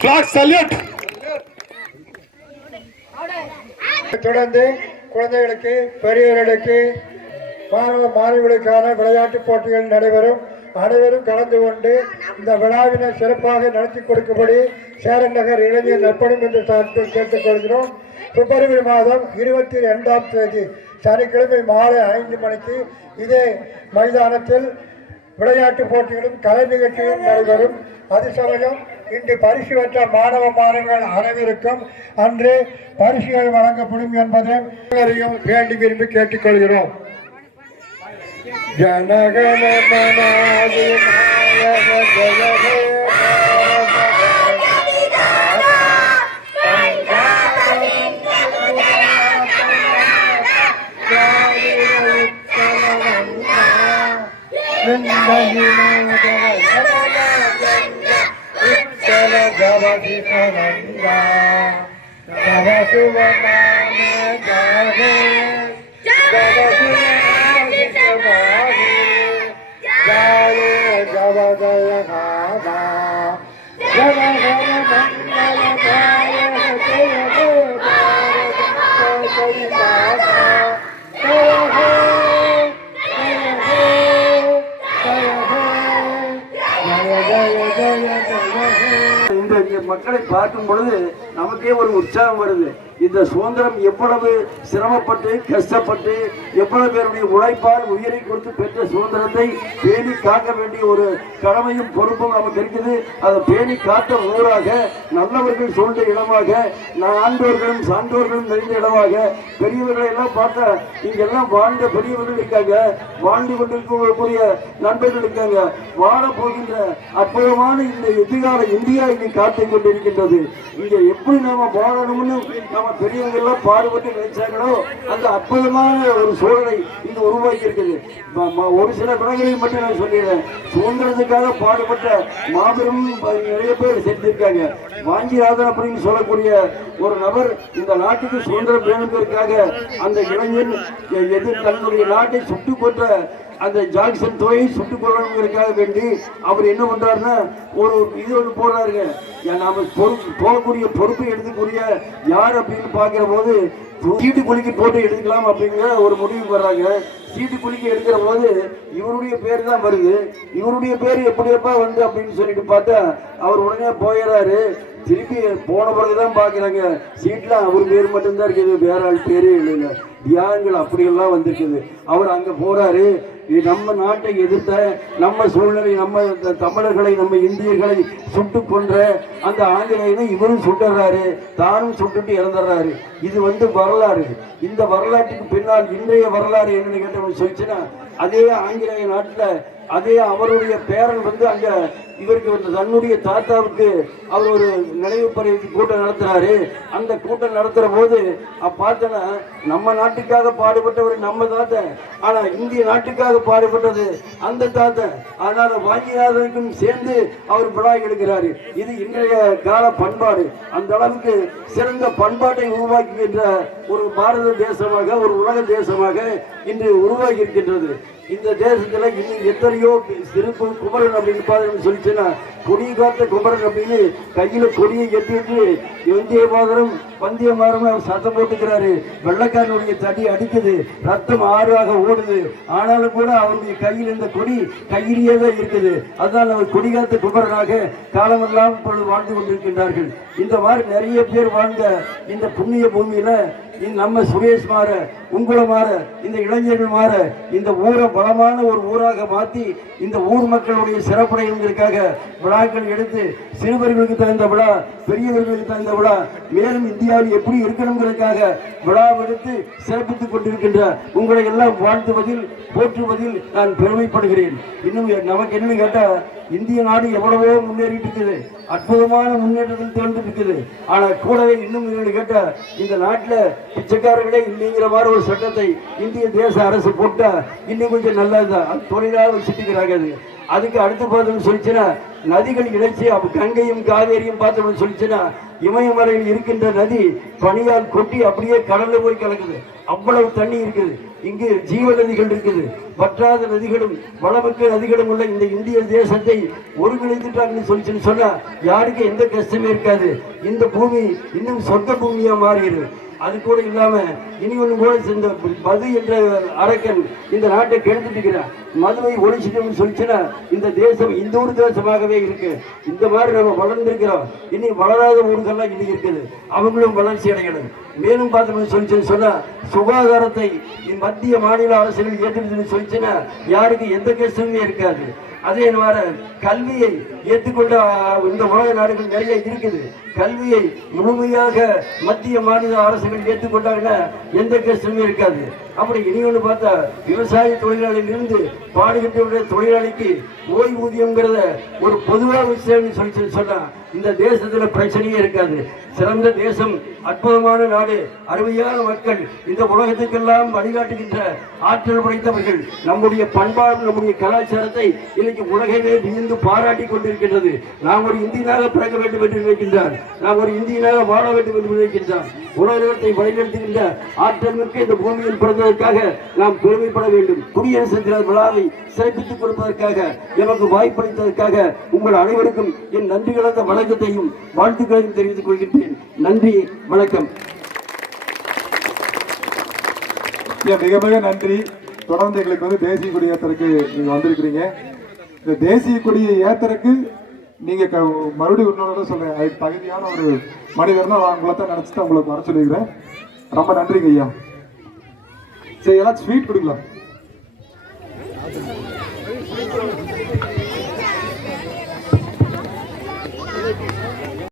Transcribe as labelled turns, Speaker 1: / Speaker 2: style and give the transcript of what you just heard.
Speaker 1: Clock salute
Speaker 2: தொடர்ந்து குழந்தைகளுக்கு பெரியவர்களுக்கு மாணவ மாணவிகளுக்கான விளையாட்டுப் போட்டிகள் நடைபெறும். அனைவரும் கலந்து கொண்டு இந்த விழாவினை சிறப்பாக நடத்தி கொடுக்கும்படி சேரன் நகர் இளைஞர் நற்படும் என்று சார்பில் கேட்டுக்கொள்கிறோம் பிப்ரவரி மாதம் இருபத்தி ரெண்டாம் தேதி சனிக்கிழமை மாலை ஐந்து மணிக்கு இதே மைதானத்தில் விளையாட்டுப் போட்டிகளும் கலை நிகழ்ச்சிகளும் நடைபெறும். அது சமயம் இன்று பரிசு பெற்ற மாணவ மாணவர்கள் அனைவருக்கும் அன்று பரிசுகள் வழங்கப்படும் என்பதை வேண்டி விரும்பி கேட்டுக்கொள்கிறோம் జనగణ మనాది నాయక జగదే
Speaker 3: Thank you. மக்களை பார்க்கும் பொழுது நமக்கே ஒரு உற்சாகம் வருது. இந்த சுதந்திரம் எவ்வளவு சிரமப்பட்டு கஷ்டப்பட்டு எவ்வளவு பேருடைய உழைப்பால் உயிரை கொடுத்து பெற்ற சுதந்திரத்தை பேணி காக்க வேண்டிய ஒரு கடமையும் பொறுப்பும் நமக்கு இருக்குது. அதை பேணி காத்த ஊராக நல்லவர்கள் சூழ்ந்த இடமாக ஆண்டோர்களும் சான்றோர்களும் நிறைந்த இடமாக பெரியவர்களை எல்லாம் பார்த்தா இங்கெல்லாம் வாழ்ந்த பெரியவர்கள் இருக்காங்க. வாழ்ந்து கொண்டிருக்கக்கூடிய நண்பர்கள் இருக்காங்க. வாழ போகின்ற அற்புதமான இந்த எதிர்கால இந்தியா இங்கே காத்துக் கொண்டிருக்கின்றது. இங்க எப்படி நாம வாழணும்னு நம்ம பெரியவங்க எல்லாம் பாடுபட்டு நினைச்சாங்களோ அந்த அற்புதமான ஒரு சூழலை இங்கு உருவாக்கி இருக்குது ஒரு சில குணங்களை மட்டும் நான் சொல்லிடுறேன். சுதந்திரத்துக்காக பாடுபட்ட மாபெரும் நிறைய பேர் செஞ்சிருக்காங்க. வாஞ்சிநாதன் அப்படின்னு சொல்லக்கூடிய ஒரு நபர் இந்த நாட்டுக்கு சுதந்திரம் வேணுங்கிறதுக்காக அந்த இளைஞன் எதிர் தன்னுடைய நாட்டை சுட்டுக் கொன்ற அந்த ஜாக்சன் தொகையை சுட்டுக் கொள்ளணுங்கிறதுக்காக வேண்டி அவர் என்ன பண்றாருன்னா ஒரு இது ஒன்று போடுறாருங்க. நாம பொறுப்பு போகக்கூடிய பொறுப்பை எடுத்துக்கூடிய யார் அப்படின்னு பார்க்கிற போது சீட்டு குலுக்கி போட்டு எடுத்துக்கலாம் அப்படிங்கிற ஒரு முடிவுக்கு வர்றாங்க. சீட்டு குலுக்கி எடுக்கிற போது இவருடைய பேர் தான் வருது. இவருடைய பேர் எப்படியப்பா வந்து அப்படின்னு சொல்லிட்டு பார்த்தா அவர் உடனே போயிடுறாரு திருப்பி போன பிறகுதான் பாக்குறாங்க சீட்ல அவர் பேர் மட்டும்தான் இருக்குது. வேற ஆள் பேரே இல்லைங்க. தியாகங்கள் அப்படியெல்லாம் வந்திருக்குது. அவர் அங்க போறாரு. இது நம்ம நாட்டை எதிர்த்த நம்ம சூழ்நிலை நம்ம தமிழர்களை நம்ம இந்தியர்களை சுட்டு கொன்ற அந்த ஆங்கிலேயனை இவரும் சுட்டுறாரு தானும் சுட்டுட்டு இறந்துடுறாரு இது வந்து வரலாறு. இந்த வரலாற்றுக்கு பின்னால் இன்றைய வரலாறு என்னன்னு கேட்டோம்னு சொல்லிச்சுன்னா அதே ஆங்கிலேய நாட்டில் அதே அவருடைய பேரன் வந்து அங்க இவருக்கு வந்து தன்னுடைய தாத்தாவுக்கு அவர் ஒரு நினைவு பரிவு கூட்டம் நடத்துறாரு. அந்த கூட்டம் நடத்துகிற போது அப்ப பார்த்தனா நம்ம நாட்டுக்காக பாடுபட்டவர் நம்ம தாத்தன் ஆனா இந்திய நாட்டுக்காக பாடுபட்டது அந்த தாத்தன் அதனால வாங்கியாதனுக்கும் சேர்ந்து அவர் விழா எடுக்கிறாரு. இது இன்றைய கால பண்பாடு. அந்த அளவுக்கு சிறந்த பண்பாட்டை உருவாக்குகின்ற ஒரு பாரத தேசமாக ஒரு உலக தேசமாக இன்று உருவாகி இருக்கின்றது இந்த தேசத்துல இன்னும் எத்தனையோ சிறப்பு குமரன் அப்படின்னு பாருன்னு சொல்லிச்சுன்னா கொடி காத்த குமரன் அப்படின்னு கையில கொடியை கட்டிட்டு வந்திய மாதரம் வந்திய மாதரம் சத்தம் போட்டுக்கிறாரு. வெள்ளக்காரனுடைய தடி அடிக்குது ரத்தம் ஆறாக ஓடுது. ஆனாலும் கூட அவருடைய கையில் இந்த கொடி கையிலேயே தான் இருக்குது. அதனால் அவர் கொடி காத்த குமரனாக காலமெல்லாம் இப்பொழுது வாழ்ந்து கொண்டிருக்கின்றார்கள். இந்த மாதிரி நிறைய பேர் வாழ்ந்த இந்த புண்ணிய பூமியில நம்ம சுரேஷ் மாற உங்களை மாற இந்த இளைஞர்கள் மாற இந்த ஊரை பலமான ஒரு ஊராக மாற்றி இந்த ஊர் மக்களுடைய சிறப்படைவதற்காக விழாக்கள் எடுத்து சிறுவர்களுக்கு தகுந்த விழா பெரியவர்களுக்கு தகுந்த விழா மேலும் இந்தியாவில் எப்படி இருக்கணுங்கிறதுக்காக விழா எடுத்து சிறப்பித்துக் கொண்டிருக்கின்ற உங்களை எல்லாம் வாழ்த்துவதில் போற்றுவதில் நான் பெருமைப்படுகிறேன். இன்னும் நமக்கு என்னன்னு கேட்டால் இந்திய நாடு எவ்வளவோ முன்னேறிட்டு இருக்குது அற்புதமான முன்னேற்றத்தில் திறந்துட்டு இருக்குது ஆனால் கூடவே இன்னும் என்னன்னு இந்த நாட்டில் பிச்சைக்காரர்களே இல்லைங்கிற மாதிரி ஒரு சட்டத்தை இந்திய தேச அரசு போட்டா இன்னும் கொஞ்சம் நல்லதுதான். தான் தொழிலாக வச்சுட்டுக்கிறாங்க அது அதுக்கு அடுத்து பார்த்தோம்னு சொல்லிச்சுன்னா நதிகள் இணைச்சு அப்போ கங்கையும் காவேரியும் பார்த்தோம்னு சொல்லிச்சுன்னா இமயமலையில் இருக்கின்ற நதி பனியால் கொட்டி அப்படியே கடலில் போய் கலக்குது அவ்வளவு தண்ணி இருக்குது. இங்கு ஜீவ நதிகள் இருக்குது. வற்றாத நதிகளும் வளமிக்க நதிகளும் உள்ள இந்த இந்திய தேசத்தை ஒருங்கிணைத்துட்டாங்கன்னு சொல்லிச்சுன்னு சொன்னால் யாருக்கு எந்த கஷ்டமே இருக்காது. இந்த பூமி இன்னும் சொந்த பூமியாக மாறிடுது. அது கூட இல்லாம இனி ஒன்று கூட இந்த மது என்ற அரக்கன் இந்த நாட்டை கெடுத்துட்டு இருக்கிறான் மதுவை ஒழிச்சிட்டோம்னு சொல்லிச்சுன்னா இந்த தேசம் இந்த ஒரு தேசமாகவே இருக்கு. இந்த மாதிரி நம்ம வளர்ந்துருக்கிறோம். இனி வளராத ஊர்கள்லாம் இனி இருக்குது. அவங்களும் வளர்ச்சி அடையணும். மேலும் பார்த்தோம்னு சொல்லிச்சுன்னு சொன்னா சுகாதாரத்தை மத்திய மாநில அரசுகள் ஏற்றுக்குதுன்னு சொல்லிச்சுன்னா யாருக்கு எந்த கஷ்டமுமே இருக்காது. அதே என்ன கல்வியை ஏற்றுக்கொண்ட இந்த உலக நாடுகள் நிறைய இருக்குது. கல்வியை முழுமையாக மத்திய மாநில அரசுகள் ஏற்றுக்கொண்டாங்கன்னா எந்த கஷ்டமும் இருக்காது. அப்படி இனி ஒன்று பார்த்தா விவசாய தொழிலாளியிலிருந்து இருந்து தொழிலாளிக்கு ஓய்வூதியம்ங்கிறத ஒரு பொதுவாக விஷயம் சொல்லி சொன்னா இந்த தேசத்தில் பிரச்சனையே இருக்காது. சிறந்த தேசம் அற்புதமான நாடு அருமையான மக்கள் இந்த உலகத்துக்கெல்லாம் வழிகாட்டுகின்ற ஆற்றல் படைத்தவர்கள் நம்முடைய பண்பாடு நம்முடைய கலாச்சாரத்தை இன்னைக்கு உலகமே வியந்து பாராட்டி கொண்டிருக்கின்றது. நாம் ஒரு இந்தியனாக பிறக்க வேண்டும் என்று நினைக்கின்றார். நாம் ஒரு இந்தியனாக வாழ வேண்டும் என்று நினைக்கின்றார். உலகத்தை வழிநடத்துகின்ற ஆற்றல் மிக்க இந்த பூமியில் பிறந்த பிறந்ததற்காக நாம் பெருமைப்பட வேண்டும். குடியரசு தின விழாவை சிறப்பித்துக் கொடுப்பதற்காக எமக்கு வாய்ப்பளித்ததற்காக உங்கள் அனைவருக்கும் என் நன்றி கலந்த வணக்கத்தையும் வாழ்த்துக்களையும் தெரிவித்துக் கொள்கின்றேன். நன்றி வணக்கம்.
Speaker 1: ஐயா, மிக மிக நன்றி. தொடர்ந்து எங்களுக்கு வந்து தேசிய கொடி ஏத்தறதுக்கு நீங்க வந்திருக்கிறீங்க. இந்த தேசிய கொடியை ஏத்தருக்கு நீங்க க- மறுபடியும் இன்னொரு சொல்ல சொல்றேன். தகுதியான ஒரு மனிதர்னா உங்களை தான் நினைச்சிட்டு உங்களுக்கு வர சொல்லிக்கிறேன் ரொம்ப நன்றிங்க ஐயா. சரி ஏதாச்சும் ஸ்வீட் கொடுக்கலாம்